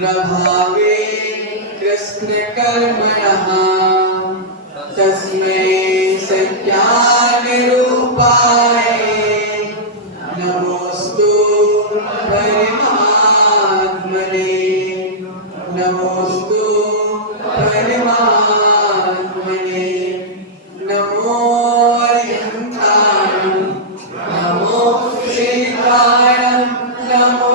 रभावे कृष्ण कर्मणः तस्मै सत्यानिरूपाय नमोस्तु परमात्मने नमोस्तु परमात्मने नमो अरिहन्ताय नमो श्रीकाय नमो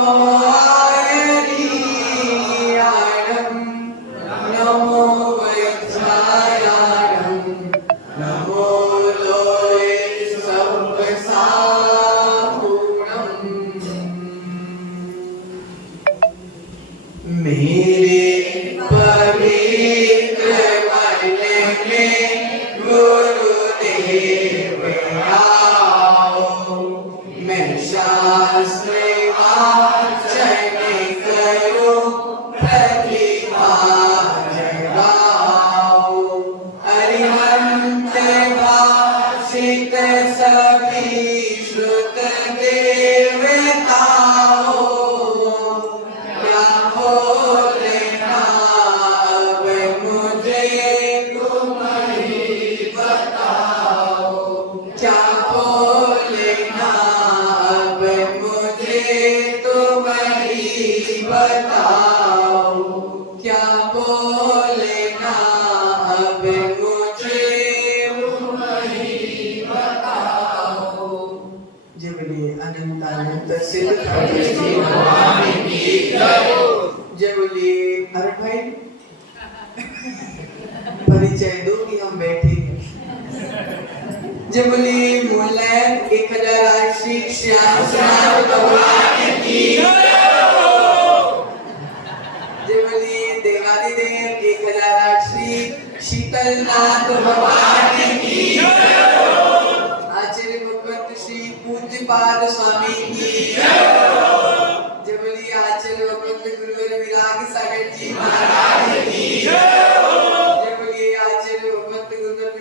परिचय दो कि हम बैठे हैं। जय बोलिए मूलैन 1008 श्री श्याम सुंदर भगवान की जय बोलिए देवादिदेव 1008 श्री शीतलनाथ भगवान की आचार्य भगवत श्री पूज्यपाद स्वामी की जय बोलिए आचार्य भगवत गुरुवर विराग सागर जी महाराज की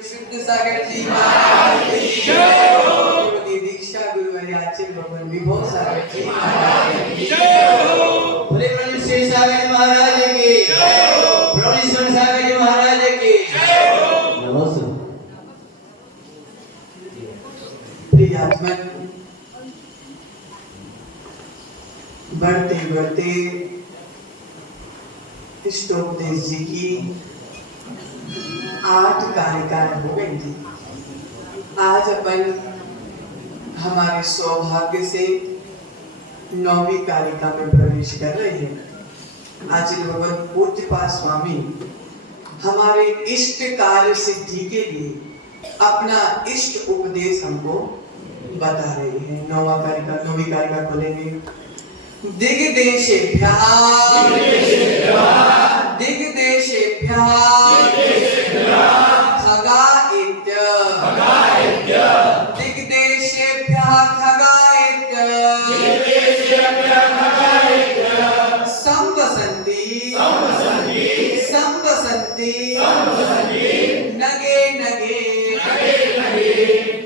शुद्ध सागर जी महाराज की जय दीक्षा गुरु आचार्य भगवान विभो सागर जी महाराज की जय बोले ब्रह्मेश्वर सागर जी महाराज की जय ब्रह्मेश्वर सागर जी महाराज की जय नमस्ते प्रिय आत्मा बढ़ते बढ़ते इष्टोपदेश जी की 8 कारिकाएं हो गई थी। आज अपन हमारे सौभाग्य से 9वीं कारिका में प्रवेश कर रहे हैं। आचार्य भगवत पूज्यपाद स्वामी हमारे इष्ट कार्य सिद्धि के लिए अपना इष्ट उपदेश हमको बता रहे हैं। 9वीं कारिका खोलेंगे। दिग्देशेभ्यः खगायेत्य दिग्देशेभ्यः खगायेत्य संवसन्ति नगे नगे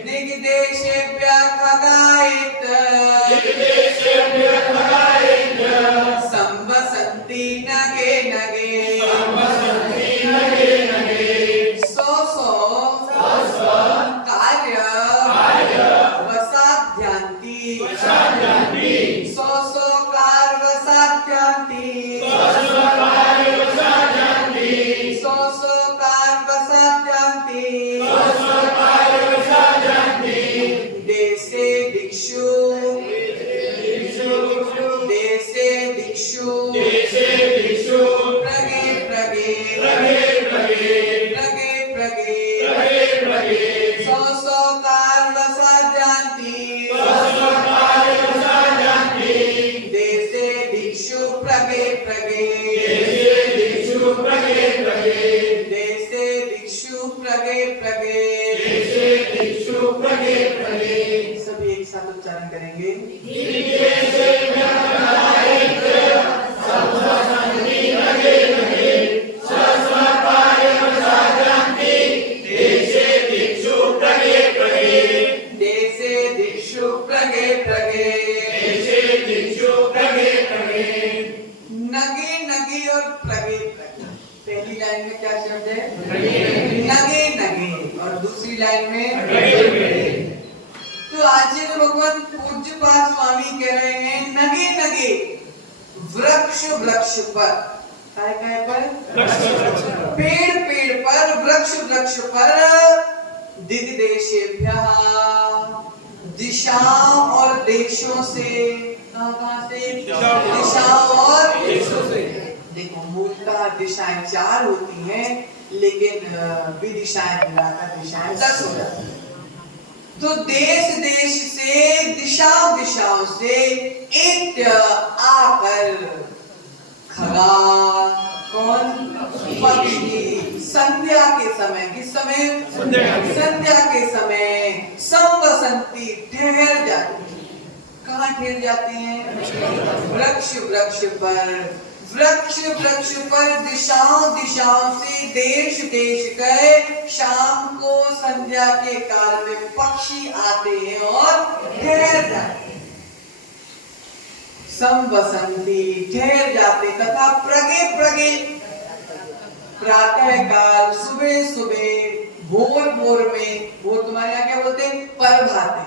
दिग्देशेभ्यः खगायेत्य संवसन्ति नगे नगे देशे दिक्षु प्रगे और प्रगे प्रगे। पहली लाइन में क्या शब्द है? नगे नगे। और दूसरी लाइन में तो आचार्य भगवान पूज्यपाद स्वामी कह रहे हैं नगे नगे वृक्ष वृक्ष पर, काय पर? पेड़ पेड़ पर, वृक्ष वृक्ष पर, दिग्देशेभ्यः दिशाओं और देशों से, कहां से? दिशाओं और देशों से। देखो मूलतः दिशाएं 4 होती हैं, लेकिन विदिशाएं मिलाकर दिशाएं 10 हो जाती हैं। तो देश देश से, दिशाओं दिशाओं से एक आकर खगा, कौन? पक्षी संध्या के समय, किस समय? संध्या के समय संवसंती ठहर जाती है। कहाँ ठहर जाती हैं? वृक्ष वृक्ष पर, वृक्ष वृक्ष पर, दिशाओं दिशाओं से, देश देश गए, शाम को संध्या के काल में पक्षी आते हैं और ठहर जाते हैं। संवसंती ठहर जाते, तथा प्रगे प्रगे प्रातः काल, सुबह सुबह, भोर भोर में, भोर तुम्हारे यहाँ क्या बोलते हैं? प्रभाते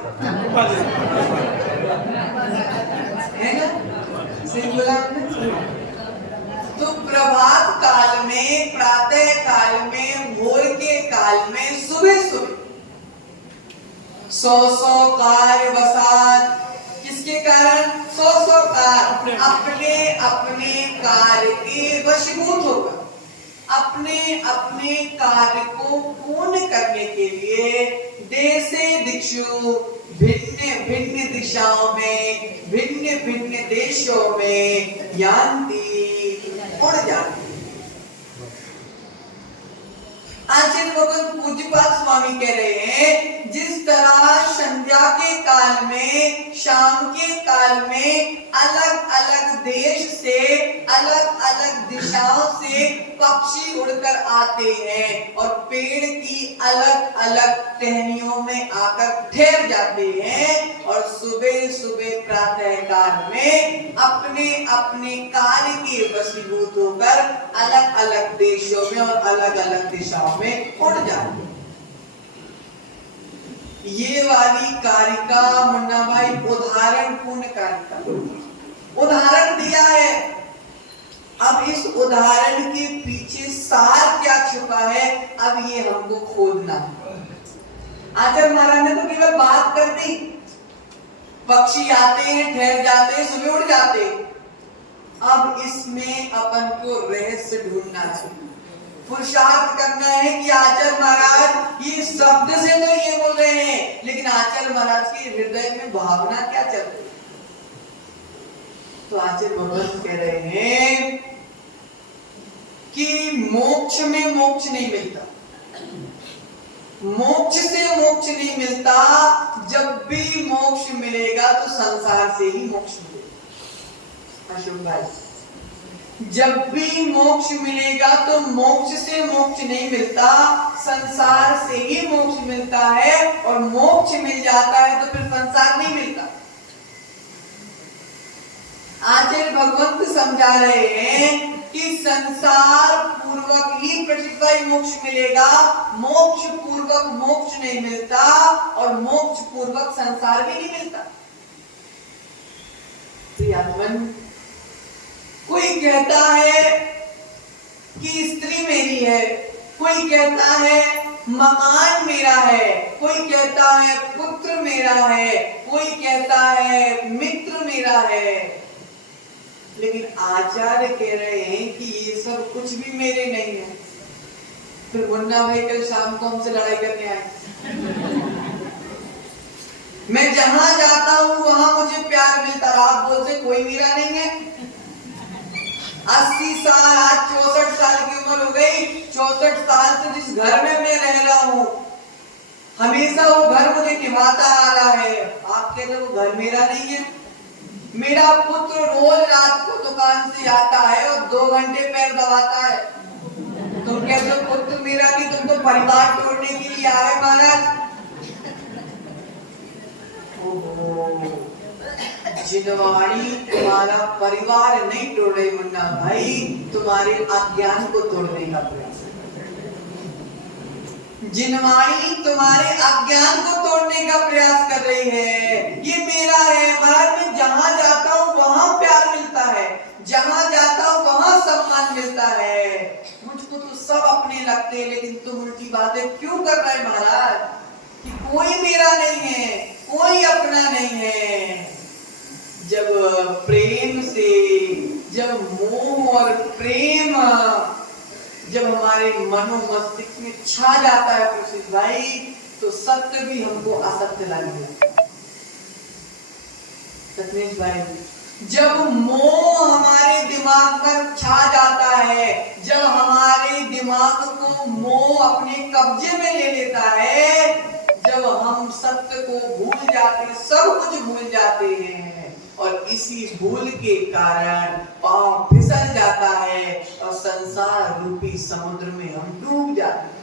है ना? सही बोला आपने? तो प्रभात काल में, प्रातः काल में, भोर के काल में, सुबह सुबह 100 कार्य वसात, किसके कारण? 100 कार्य अपने अपने कार्य के वशीभूत होकर, अपने अपने कार्य को पूर्ण करने के लिए देशे दिक्षु, भिन्न भिन्न दिशाओं में, भिन्न भिन्न देशों में यान्ति, उड़ जाती। आचार्य भगवान पूज्यपाद स्वामी कह रहे हैं जिस तरह संध्या के काल में, शाम के काल में अलग अलग देश से, अलग अलग दिशाओं से पक्षी उड़कर आते हैं और पेड़ की अलग अलग टहनियों में आकर ठहर जाते हैं, और सुबह सुबह प्रातः काल में अपने अपने कार्य के वशीभूत होकर अलग अलग देशों में और अलग अलग दिशाओं में उड़ जाते हैं। ये वाली कारिका मुन्ना भाई उदाहरण पूर्ण कारिका, उदाहरण दिया है। अब इस उदाहरण के पीछे सार क्या छुपा है, अब ये हमको खोजना है। आचार्य महाराज ने तो केवल बात कर दी, पक्षी आते हैं, ठहर जाते हैं, सुबह उड़ जाते हैं। अब इसमें अपन को रहस्य ढूंढना है, पुरुषार्थ करना है कि आचार्य महाराज ये शब्द से तो ये बोल रहे हैं, लेकिन आचार्य महाराज के हृदय में भावना क्या चल रही है। तो आचार्य भगवान कह रहे हैं कि मोक्ष में मोक्ष नहीं मिलता, मोक्ष से मोक्ष नहीं मिलता। जब भी मोक्ष मिलेगा तो संसार से ही मोक्ष मिलेगा। अशोक भाई, जब भी मोक्ष मिलेगा तो मोक्ष से मोक्ष नहीं मिलता, संसार से ही मोक्ष मिलता है। और मोक्ष मिल जाता है तो फिर संसार नहीं मिलता। आचार्य भगवंत समझा रहे हैं कि संसार पूर्वक ही प्रतिफल मोक्ष मिलेगा, मोक्ष पूर्वक मोक्ष नहीं मिलता, और मोक्ष पूर्वक संसार भी नहीं मिलता। कोई कहता है कि स्त्री मेरी है, कोई कहता है मकान मेरा है, कोई कहता है पुत्र मेरा है, कोई कहता है मित्र मेरा है, लेकिन आचार्य कह रहे हैं कि ये सब कुछ भी मेरे नहीं है। फिर मुन्ना भाई कल शाम को हमसे लड़ाई करने आए। मैं जहां जाता हूं वहां मुझे प्यार मिलता, आप बोलते कोई मेरा नहीं है। 80 साल, आज 64 साल की उम्र हो गई, 64 साल से जिस घर में मैं रह रहा हूं, हमेशा वो घर मुझे निभाता आ रहा है। आप कहते हो घर मेरा नहीं है। मेरा पुत्र रोज रात को दुकान से आता है और 2 घंटे पैर दबाता है। तुम कहते हो पुत्र मेरा नहीं, तुम तो परिवार तोड़ने के लिए आए महाराज। जिनवाणी तुम्हारा परिवार नहीं तोड़ रही मुन्ना भाई, तुम्हारे अज्ञान को तोड़ने का प्रयास। जिनवाणी तुम्हारे अज्ञान को तोड़ने का प्रयास कर रही है। ये मेरा है महाराज, मैं जहां जाता हूँ वहां प्यार मिलता है, जहां जाता हूँ वहां सम्मान मिलता है। मुझको तो सब अपने लगते हैं, लेकिन तुम उल्टी बातें क्यों कर रहे महाराज कि कोई मेरा नहीं है, कोई अपना नहीं है। जब प्रेम से, जब मोह और प्रेम जब हमारे मनो मस्तिष्क में छा जाता है प्रसिद्ध भाई, तो सत्य भी हमको असत्य लगेगा। सतमेश भाई, जब मोह हमारे दिमाग पर छा जाता है, जब हमारे दिमाग को मोह अपने कब्जे में ले लेता है, जब हम सत्य को भूल जाते, सब कुछ भूल जाते हैं, और इसी भूल के कारण पांव फिसल जाता है और संसार रूपी समुद्र में हम डूब जाते हैं।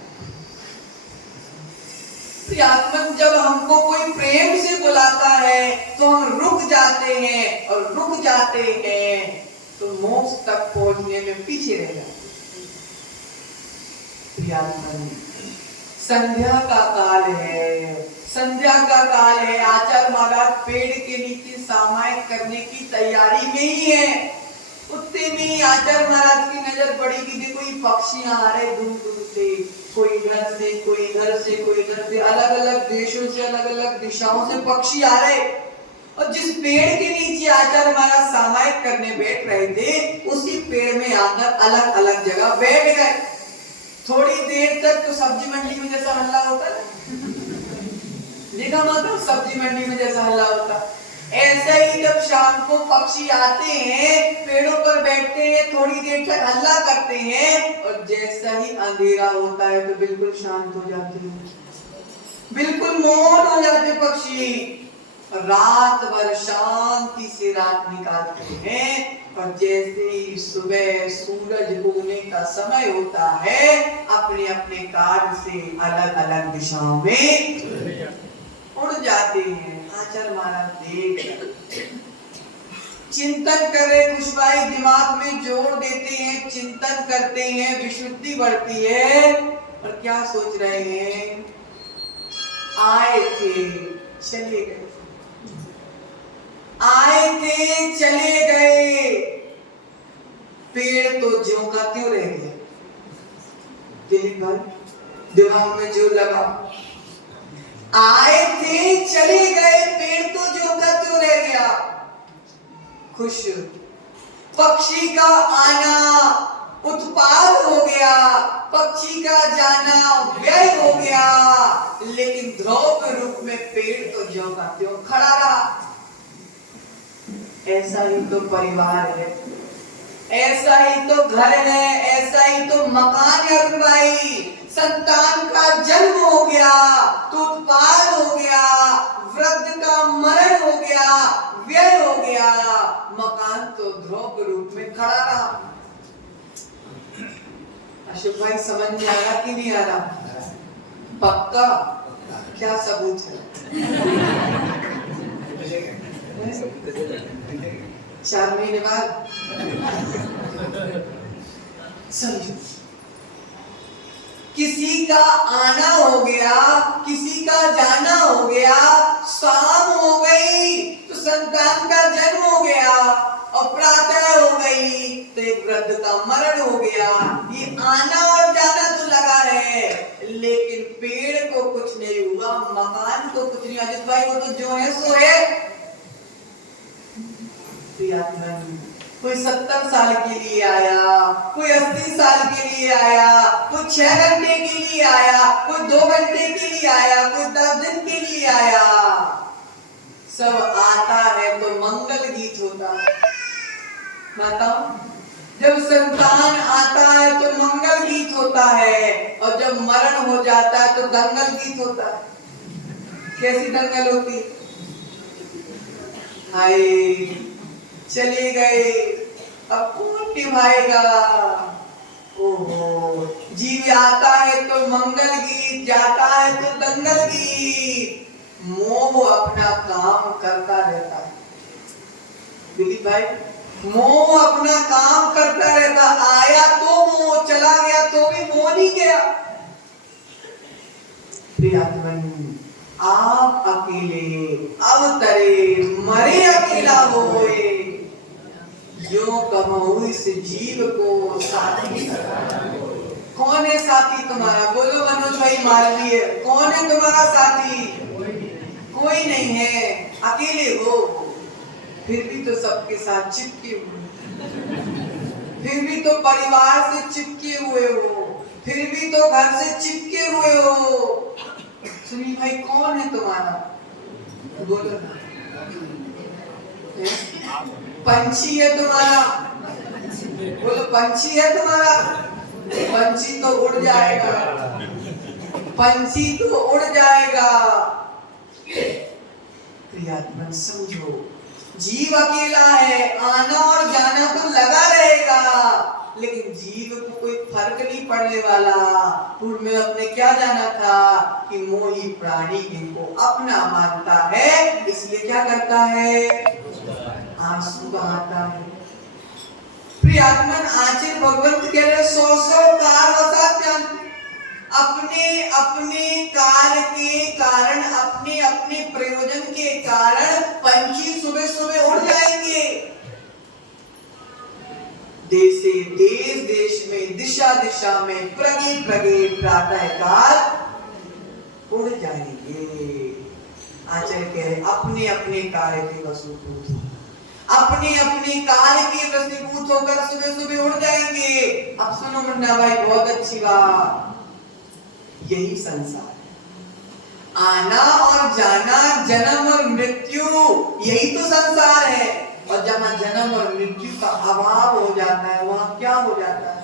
प्रियात्मक, जब हमको कोई प्रेम से बुलाता है तो हम रुक जाते हैं, और रुक जाते हैं तो मोक्ष तक पहुंचने में पीछे रह जाते हैं। प्रियात्मक, संध्या का काल है, संध्या का काल है। आचार्य महाराज पेड़ के नीचे सामायिक करने की तैयारी में ही है। उतने में आचार्य महाराज की नजर पड़ी कि देखो ये पक्षियां आ रहे दूर दूर से, कोई इधर से, कोई इधर से, कोई इधर से, अलग अलग देशों से, अलग अलग दिशाओं से पक्षी आ रहे। और जिस पेड़ के नीचे आचार्य महाराज सामायिक करने बैठ रहे थे, उसी पेड़ में आकर अलग अलग जगह बैठ गए। थोड़ी देर तक तो सब्जी मंडी में जैसा हल्ला होता है, देखा मतलब सब्जी मंडी में जैसा हल्ला होता, ऐसे ही जब शाम को पक्षी आते हैं, पेड़ों पर बैठते हैं, थोड़ी देर तक हल्ला करते हैं, और जैसा ही अंधेरा होता है तो बिल्कुल शांत हो जाते हैं, बिल्कुल मौन हो जाते पक्षी। रात भर शांति से रात निकालते हैं, और जैसे ही सुबह सूरज उगने का समय होता है, अपने अपने कार्य से अलग अलग दिशाओं में उड़ जाते हैं। आचार्य महाराज देख चिंतन करे, खुशबाई दिमाग में जोड़ देते हैं, चिंतन करते हैं, विशुद्धि बढ़ती है, और क्या सोच रहे हैं, आए थे चले गए, आए थे चले गए, पेड़ तो ज्यों का त्यों रह गया। दिलीप भाई दिमाग में जोर लगा, आए थे चले गए, पेड़ तो ज्यों का त्यों रह गया। खुश पक्षी का आना उत्पाद हो गया, पक्षी का जाना व्यय हो गया, लेकिन ध्रुव के रूप में पेड़ तो ज्यों का त्यों खड़ा रहा। ऐसा ही तो परिवार है, ऐसा ही तो घर है, ऐसा ही तो मकान है अरुण भाई। संतान का जन्म हो गया तो उत्पाद हो गया, वृद्ध का मरण हो गया, व्यय हो गया, मकान तो ध्रुव के रूप में खड़ा रहा। अशोक भाई समझ में आ रहा कि नहीं आ रहा? पक्का? क्या सबूत है? 4 महीने बाद समझो, किसी का आना हो गया, किसी का जाना हो गया, शाम हो गई तो संतान का जन्म हो गया, और प्रातः हो गई तो एक वृद्ध का मरण हो गया। ये आना और जाना तो लगा है, लेकिन पेड़ को कुछ नहीं हुआ, मकान को कुछ नहीं। अजित भाई वो तो जो है सो है। कोई 70 साल के लिए आया, कोई 80 साल के लिए आया, कोई 6 घंटे के लिए आया, कोई 2 घंटे के लिए आया, कोई 10 दिन के लिए आया। सब आता है तो मंगल गीत होता है। बताओ, जब संतान आता है तो मंगल गीत होता है, और जब मरण हो जाता है तो दंगल गीत होता है। कैसी दंगल होती? हाय चले गए, अब कौन निभाएगा? ओहो, जीव आता है तो मंगल गीत, जाता है तो दंगल गीत। मोह अपना काम करता रहता है, दिलीप भाई, मोह अपना काम करता रहता, आया तो मोह, चला गया तो भी मोह नहीं गया। प्रियात्मन आप अकेले अवतरे मरे अकेला होए, यो कमहु इस जीव को साथी। कौन है साथी तुम्हारा? बोलो मनोज भाई मालवीय, कौन है तुम्हारा साथी? कोई नहीं है, अकेले हो। फिर भी तो सबके साथ चिपके हुए, फिर भी तो परिवार से चिपके हुए हो, फिर भी तो घर से चिपके हुए हो। सुनील भाई कौन है तुम्हारा? बोलो। पंछी है तुम्हारा? बोलो पंछी है तुम्हारा? पंछी तो उड़ जाएगा, पंछी तो उड़ जाएगा। प्रियात्मन समझो, जीव अकेला है, आना और जाना तो लगा रहेगा, लेकिन जीव को कोई फर्क नहीं पड़ने वाला। पूर्व में अपने क्या जाना था कि मोही प्राणी इनको अपना मानता है, इसलिए क्या करता है? आंसू बहाता है। प्रियात्मन आचार्य भगवंत कह रहे 100 कार वसात जानते, अपने अपने कार्य के कारण, अपने अपने प्रयोजन के कारण पंछी सुबह सुबह उड़ जाएंगे। देश देश में, दिशा दिशा में, प्रगे प्रगे प्रातः काल उड़ जाएंगे। आचार्य कह रहे अपने अपने कार्य के वसूभूत, अपने अपने कार्य के वशीभूत होकर सुबह सुबह उड़ जाएंगे। अब सुनो मुन्ना भाई, बहुत अच्छी बात, यही संसार है। आना और जाना, जन्म और मृत्यु, यही तो संसार है। और जहाँ जन्म और मृत्यु का अभाव हो जाता है, वहां क्या हो जाता है?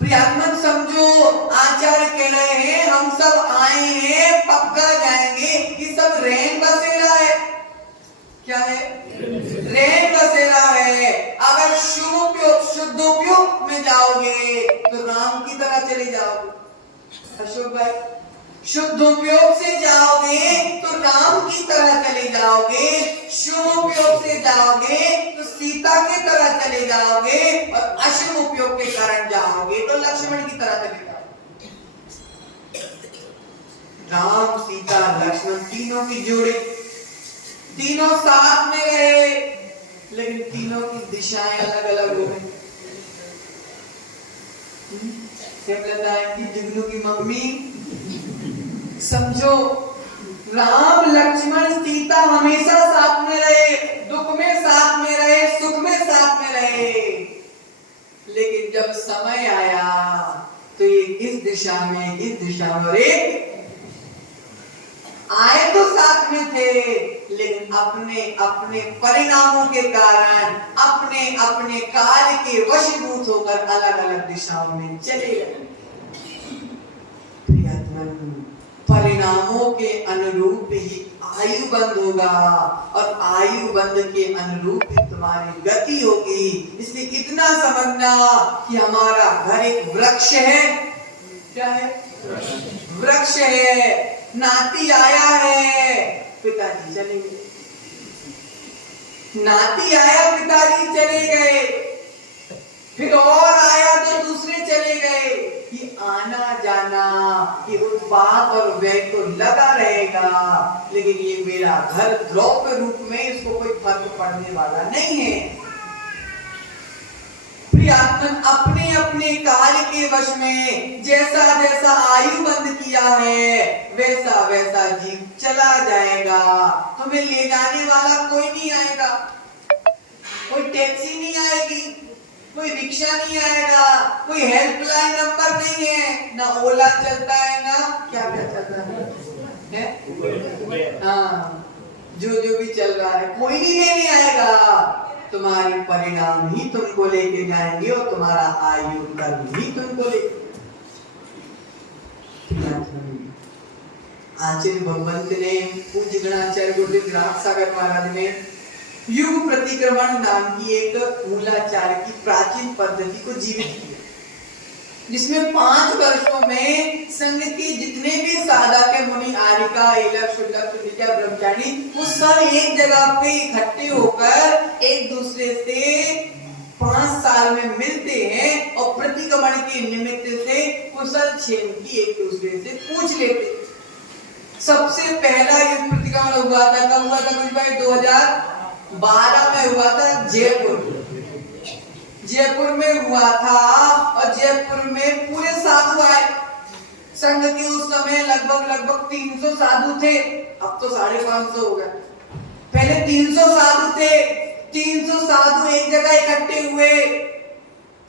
प्रियात्मन समझो, आचार्य कह रहे हैं हम सब आए हैं, पक्का जाएंगे, ये सब रैन बसेरा है। क्या है? रैन बसेरा है। अगर शुद्धोपयोग में जाओगे तो राम की तरह चले जाओगे। अशोक भाई, शुद्धोपयोग से जाओगे तो राम की तरह चले जाओगे, शुभ उपयोग से जाओगे तो सीता की तरह चले जाओगे, और अशुभ उपयोग के कारण जाओगे तो लक्ष्मण की तरह चले जाओगे। राम, सीता, लक्ष्मण तीनों की जोड़ी, तीनों साथ में रहे, लेकिन तीनों की दिशाएं अलग अलग हो गई। जुगनू की मम्मी, समझो, राम लक्ष्मण सीता हमेशा साथ में रहे, दुख में साथ में रहे, सुख में साथ में रहे, लेकिन जब समय आया तो ये इस दिशा में, इस दिशा में, एक आए तो साथ में थे, लेकिन अपने अपने परिणामों के कारण, अपने अपने कार्य के वशीभूत होकर अलग अलग दिशाओं में चले गए। परिणामों के अनुरूप ही आयु बंद होगा, और आयु बंद के अनुरूप ही तुम्हारी गति होगी। इसलिए इतना समझना कि हमारा घर एक वृक्ष है। क्या है? वृक्ष है। नाती आया है, पिताजी चले गए, नाती आया, पिताजी चले गए, फिर और आया तो दूसरे चले गए। ये आना जाना, ये उत्पात और व्यय तो लगा रहेगा, लेकिन ये मेरा घर द्रव्य रूप में, इसको कोई फर्क पड़ने वाला नहीं है। प्रियात्मन अपने अपने कार्य के वश में जैसा जैसा आयु बंद किया है, वैसा वैसा जीव चला जाएगा। तुम्हें ले जाने वाला कोई नहीं आएगा, कोई टैक्सी नहीं आएगी, कोई रिक्शा नहीं आएगा, कोई हेल्पलाइन नंबर नहीं है, ना ओला चलता है, ना क्या क्या चलता है? हाँ, जो भी चल रहा है, कोई नहीं लेने आएगा। तुम्हारे परिणाम ही तुमको लेके जाएंगे, और तुम्हारा आयु कर्म ही तुमको ले। आचार्य भगवंत ने, पूज्य गणाचार्य गुरुदेव राज सागर महाराज ने युग प्रतिक्रमण नाम की एक मूलाचार की प्राचीन पद्धति को जीवित किया। जिसमें 5 वर्षों में संघ के जितने भी साधक है, मुनि, आर्यिका, एलक, शुल्लक, चुंडिका, ब्रह्मचारी, वो सब एक जगह पे इकट्ठे होकर एक दूसरे से 5 साल में मिलते हैं और प्रतिक्रमण के निमित्त से कुशल क्षेम की एक दूसरे से पूछ लेते हैं। सबसे पहला ये प्रतिक्रमण हुआ था, कब हुआ था भाई? 2012 में हुआ था, जयपुर में हुआ था। और जयपुर में पूरे साधु आए। संघ के उस समय लगभग 300 साधु थे, अब तो 550 हो गए। पहले 300 साधु थे। 300 साधु एक जगह इकट्ठे हुए।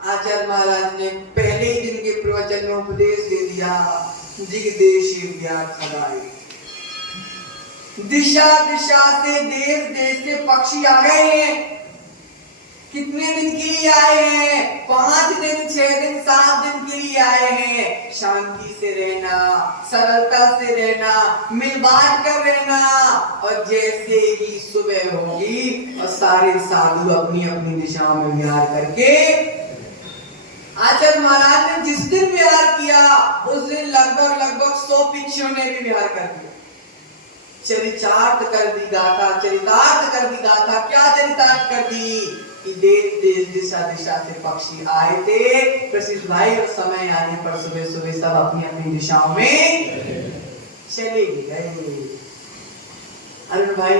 आचार्य महाराज ने पहले ही दिन के प्रवचन में उपदेश दे दिया, दिग्देशी व्यास सदाई। दिशा दिशा से, देश देश से पक्षी आ गए हैं। कितने दिन के लिए आए हैं? 5 दिन, 6 दिन, 7 दिन के लिए आए हैं। शांति से रहना, सरलता से रहना, मिल बांट कर रहना। और जैसे ही सुबह होगी और सारे साधु अपनी अपनी दिशाओं में विहार करके, आचार्य महाराज ने जिस दिन विहार किया उस दिन लगभग 100 भिक्षुओं ने भी विहार कर दिया। चरितार्थ कर दी गाथा, चरितार्थ कर दी गाथा। क्या चरितार्थ कर दी? कि देश देश, दिशा दिशा से पक्षी आए थे। प्रसिद्ध भाई, और समय आने पर सुबह सुबह सब अपनी अपनी दिशाओं में चले गए। अरुण भाई,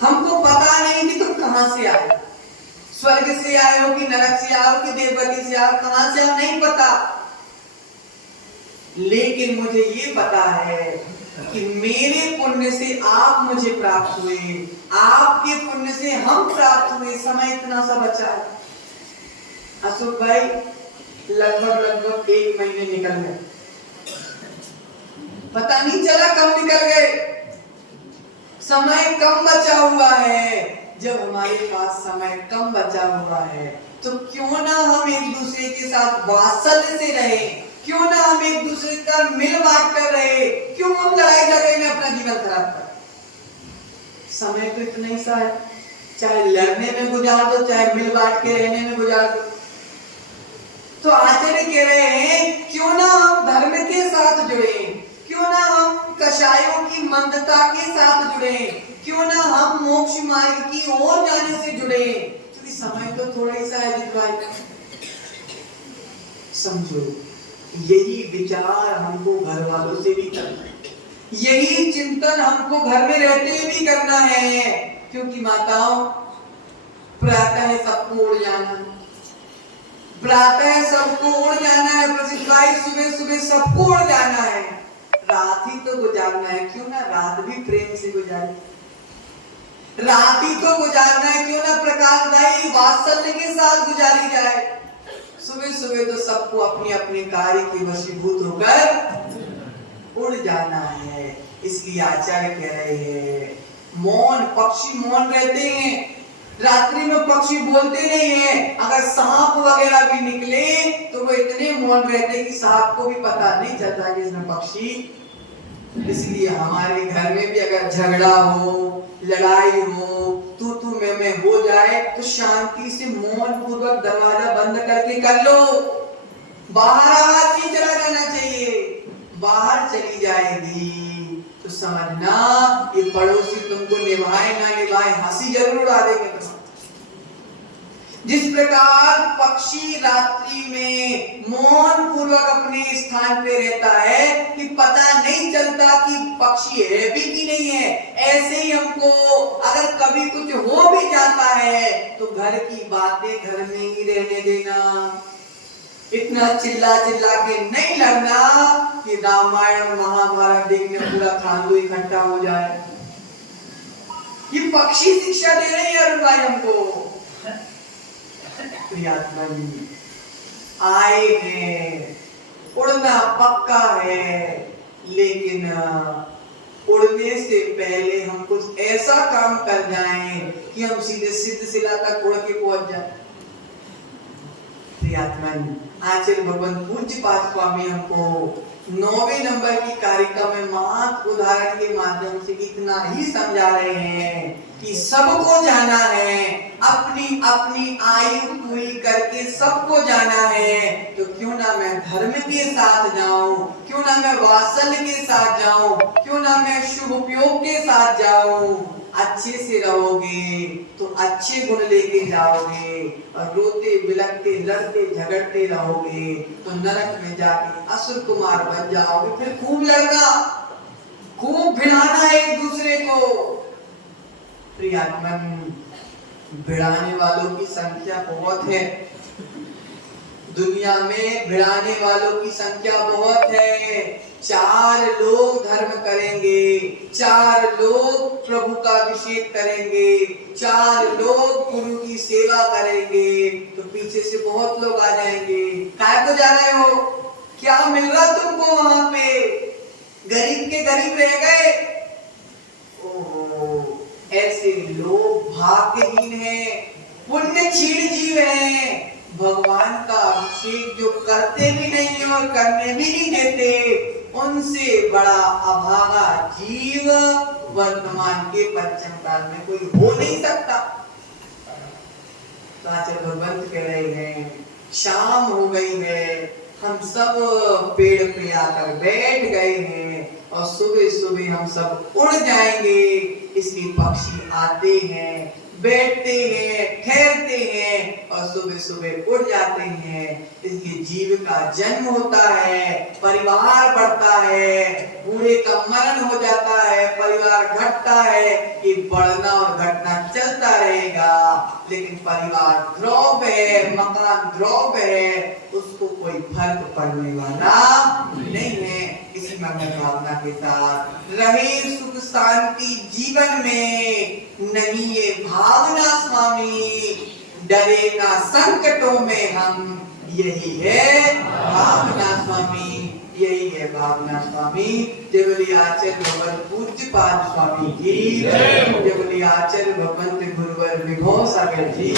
हमको पता नहीं कि तुम कहां से आए, स्वर्ग से आए हो कि नरक से आए हो कि देवगति से आए हो, कहां से, हम नहीं पता। लेकिन मुझे ये पता है कि मेरे पुण्य से आप मुझे प्राप्त हुए, आपके पुण्य से हम प्राप्त हुए। समय इतना सा बचा है। अशोक भाई, लगभग 1 महीने निकल गए, पता नहीं चला कब निकल गए। समय कम बचा हुआ है। जब हमारे पास समय कम बचा हुआ है तो क्यों ना हम एक दूसरे के साथ वात्सल्य से रहें, क्यों ना हम एक दूसरे का मिल बांट कर रहे, क्यों हम लड़ाई झगड़े में अपना जीवन खराब कर। समय तो इतना ही सा है, चाहे लड़ने में गुजार दो, चाहे मिल बांट के रहने में गुजार दो। तो आचार्य कह रहे हैं क्यों ना हम धर्म के साथ जुड़े, क्यों ना हम कषायों की मंदता के साथ जुड़े, क्यों ना हम मोक्ष मार्ग की ओर जाने से जुड़े। क्योंकि समय तो थोड़ा ही सा है भाई। समझो, यही विचार हमको घर वालों से भी करना है, यही चिंतन हमको घर में रहते हुए भी करना है। क्योंकि माताओं, प्रातः सबको उड़ जाना, प्रातः सबको उड़ जाना है। प्रसिद्ध भाई, सुबह सुबह सबको उड़ जाना है। रात ही तो गुजारना है, क्यों ना रात भी प्रेम से गुजारे। रात ही तो गुजारना है, क्यों ना प्रकाश भाई वात्सल्य के साथ गुजारी जाए। सुबह सुबह तो सबको अपने अपने कार्य के वशीभूत होकर उड़ जाना है। इसलिए आचार्य कह रहे हैं, मौन, पक्षी मौन रहते हैं, रात्रि में पक्षी बोलते नहीं है। अगर सांप वगैरह भी निकले तो वो इतने मौन रहते कि सांप को भी पता नहीं चलता कि इसमें पक्षी। इसलिए हमारे घर में भी अगर झगड़ा हो, लड़ाई हो, तू मैं हो जाए तो शांति से मौन पूर्वक दरवाजा बंद करके कर लो। बाहर आवाज नहीं चला जाना चाहिए। बाहर चली जाएगी तो समझना ये पड़ोसी तुमको निभाए ना निभाए हंसी जरूर उड़ा देंगे। जिस प्रकार पक्षी रात्रि में मौन पूर्वक अपने स्थान पे रहता है कि पता नहीं चलता कि पक्षी है भी कि नहीं है, ऐसे ही हमको अगर कभी कुछ हो भी जाता है तो घर की बातें घर में ही रहने देना। इतना चिल्ला चिल्ला के नहीं लड़ना कि रामायण महाभारत देखने पूरा खानदो इकट्ठा हो जाए। ये पक्षी शिक्षा दे रहे हैं अरुण भाई हमको। आए हैं, उड़ना पक्का है, लेकिन उड़ने से पहले हम कुछ ऐसा काम कर जाएं कि हम सीधे सिद्धशिला तक उड़ के पहुंच जाए। आचार्य भगवान पूज्य पाद स्वामी हमको 9वें नंबर की कारिका में मात्र उदाहरण के माध्यम से इतना ही समझा रहे हैं कि सबको जाना है, अपनी अपनी आयु पूरी करके सबको जाना है। तो क्यों ना मैं धर्म के साथ जाऊं, क्यों ना मैं वात्सल्य के साथ जाऊं, क्यों ना मैं शुभ उपयोग के साथ जाऊं। अच्छे से रहोगे तो अच्छे गुण लेके जाओगे, और रोते बिलखते लड़ते झगड़ते रहोगे तो नरक में जाके असुर कुमार बन जाओगे। फिर खूब लड़ना, खूब भिड़ाना एक दूसरे को। प्रियात्मन, भिड़ाने वालों की संख्या बहुत है दुनिया में, भिड़ाने वालों की संख्या बहुत है। 4 लोग धर्म करेंगे, 4 लोग प्रभु का अभिषेक करेंगे, 4 लोग गुरु की सेवा करेंगे, तो पीछे से बहुत लोग आ जाएंगे। काय को जा रहे हो, क्या मिल रहा तुमको वहां पे? गरीब के गरीब रह गए। ओहो, ऐसे लोग भाग्यहीन हैं, पुण्यक्षीण जीव हैं। भगवान का अभिषेक जो करते भी नहीं और करने भी नहीं देते, उनसे बड़ा अभागा जीव वर्तमान के पंचम काल में कोई हो नहीं सकता। तो आचार्य भगवंत कह रहे हैं, शाम हो गई है, हम सब पेड़ पे आकर बैठ गए हैं और सुबह सुबह हम सब उड़ जाएंगे। इसलिए पक्षी आते हैं, बैठते हैं, ठहरते हैं और सुबह सुबह उड़ जाते हैं। इसलिए जीव का जन्म होता है, परिवार बढ़ता है, बूढ़े का मरण हो जाता है, परिवार घटता है। ये बढ़ना और घटना चलता रहेगा, लेकिन परिवार ध्रुव है, मकान ध्रुव है, उसको कोई फर्क पड़ने वाला नहीं है। इसी मंगल भावना के साथ रहे सुख शांति जीवन में, नहीं ये भावना स्वामी, डरे ना संकटों में हम, यही है भावना स्वामी, यही है भावना स्वामी। जय बोलिए आचार्य भगवत पूज्य पाद स्वामी की जय, जय बोलिए आचार्य भगवंत गुरुवर विभव सागर जी।